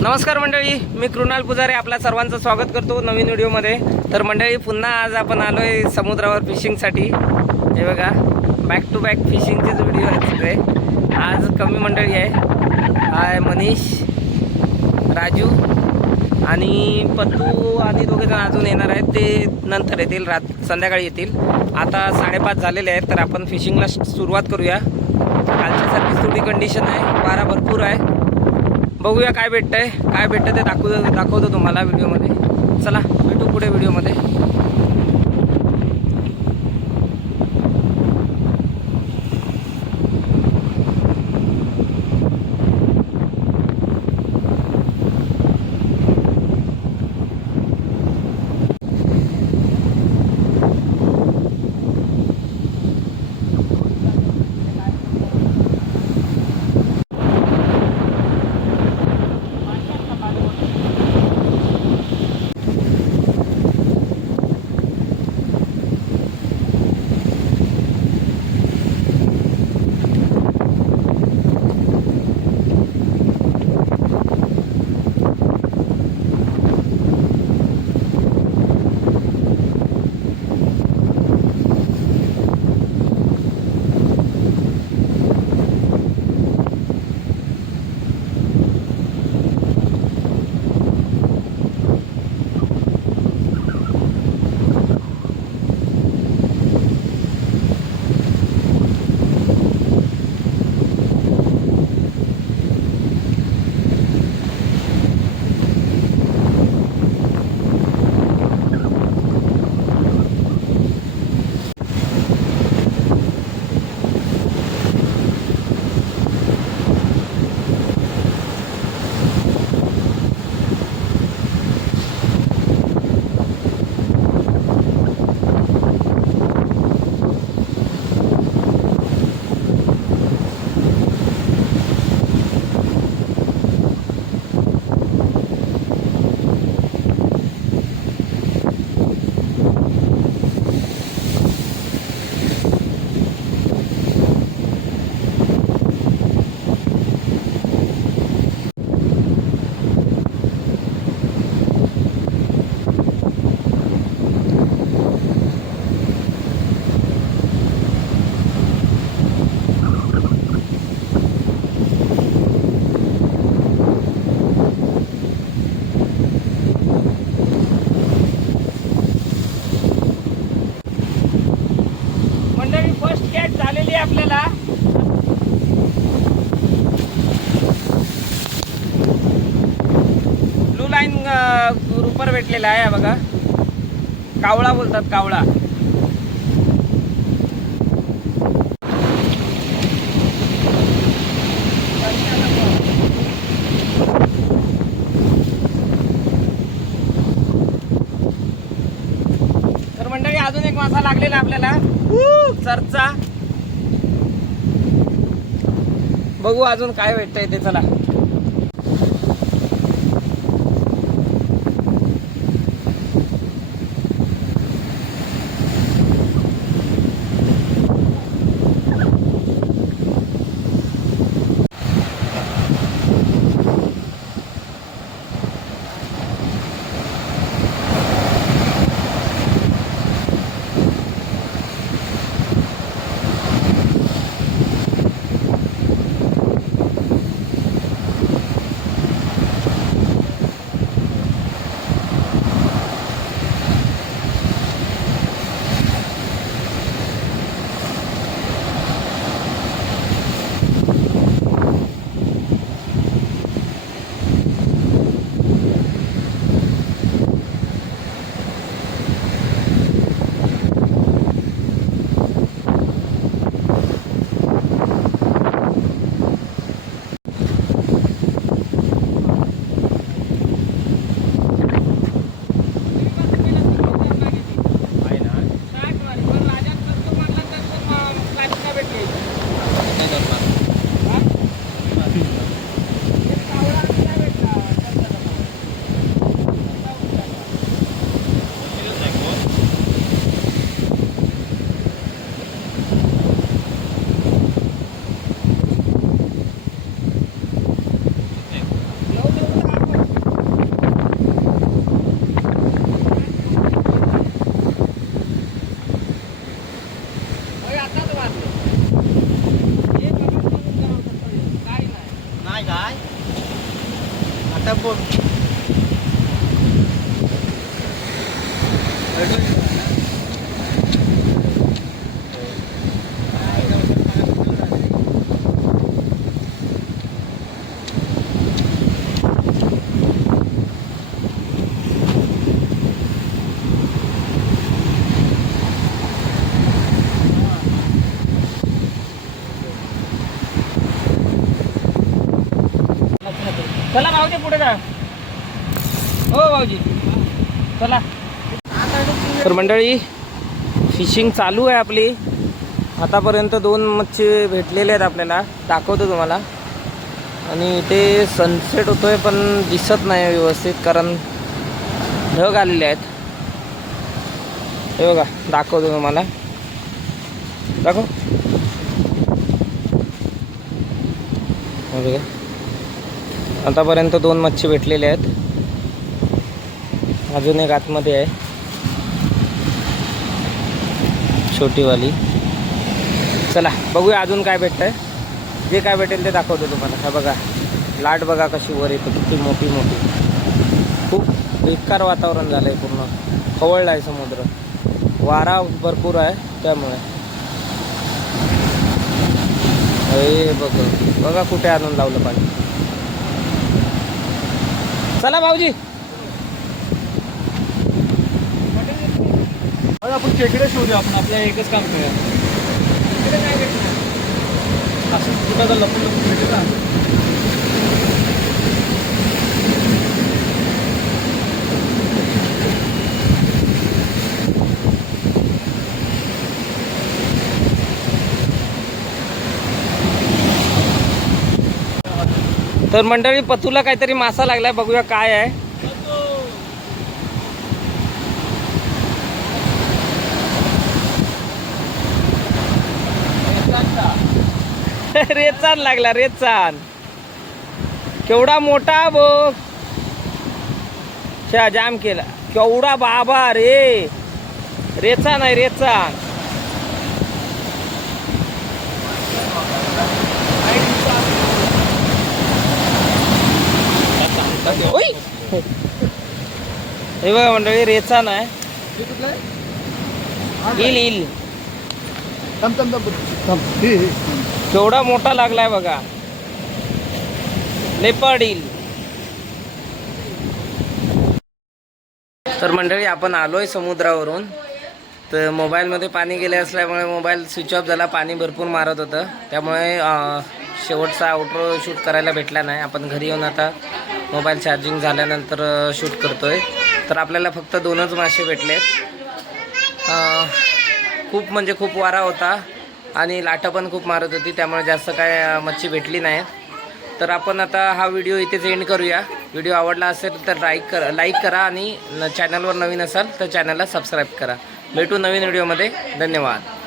नमस्कार मंडळी, मी कृणाल पुजारी आपल्या सर्वांचं स्वागत करतो नवीन व्हिडिओमध्ये। तर मंडळी, पुन्हा आज आपण आलो आहे समुद्रावर फिशिंगसाठी। हे बघा, बॅक टू बॅक फिशिंगचेच व्हिडिओ आहेत सगळे। आज कमी मंडळी आहे, हाय मनीष, राजू आणि पत्तू आणि दोघेजण अजून येणार आहेत। ते नंतर येतील, संध्याकाळी येतील। आता 5:30 झालेले आहेत, तर आपण फिशिंगला सुरुवात करूया। कालच्यासारखीच थोडी कंडिशन आहे, वारा भरपूर आहे। बघूया काय भेटतंय, काय भेटतं ते दाखवतो तुम्हाला व्हिडिओमध्ये। चला भेटू पुढे व्हिडिओमध्ये। मंडळी, फर्स्ट कॅच झालेली आहे आपल्याला। ब्लू लाईन ग्रुपर भेटलेला आहे बघा, कावळा बोलतात, कावळा। तर मंडळी, अजून एक मासा लागलेला आपल्याला, सरचा। बघू अजून काय भेटतंय ते, चला। आता बोल. चला भाऊजी पुढे जा. हो भाऊजी चला. तर मंडळी फिशिंग चालू आहे आपली. आतापर्यंत 2 मच्छी भेटलेले आहेत आपल्याला, दाखवतो तुम्हाला. आणि इथे सनसेट होतोय पण दिसत नाही व्यवस्थित कारण ढग आलेले आहेत. हे बघा दाखवतो तुम्हाला, दाखव. हे बघा आतापर्यंत 2 मच्छी भेटलेले आहेत, अजून एक आतमध्ये आहे छोटीवाली. चला बघूया अजून काय भेटतंय. जे काय भेटेल ते दाखवतो तुम्हाला. हा बघा लाट बघा कशी वर येतो, किती मोठी मोठी. खूप बेकार वातावरण झालं आहे, पूर्ण खवळला आहे समुद्र. वारा भरपूर आहे त्यामुळे. हे बघा कुठे आणून लावलं पाणी. चला भाऊजी. आपण खेकडे शोधू. आपण आपल्या एकच काम करूया. असं कुठं लपून लपून भेटेल ना. तर मंडळी पतूला काहीतरी मासा लागलाय, बघूया काय आहे. रेचान लागला, रेचान. केवढा मोठा बघ. जाम केला केवढा बाबा रे. रेचान आहे, रेचान. हे बघा मंडळी रेचान आहे. इल केवढा मोठा लागलाय बघा. लेपर्ड इल. तर मंडळी आपण आलोय समुद्रावरून. तर मोबाईलमध्ये पाणी गेले असल्यामुळे मोबाईल स्विच ऑफ झाला. पाणी भरपूर मारत होतं त्यामुळे शेवटचा आउटरो शूट करायला भेटला नाही. आपण घरी येऊन आता मोबाईल चार्जिंग झाल्यानंतर शूट करतोय. तर आपल्याला फक्त 2च मासे भेटले. खूप म्हणजे खूप वारा होता आणि लाटा पण खूप मारत होती, त्यामुळे जास्त काय मच्छी भेटली नाही. तर आपण आता हा व्हिडिओ इथेच एंड करूया. व्हिडिओ आवडला असेल तर लाईक करा आणि चॅनलवर नवीन असाल तर चॅनलला सबस्क्राईब करा. भेटू नवीन व्हिडिओमध्ये. धन्यवाद.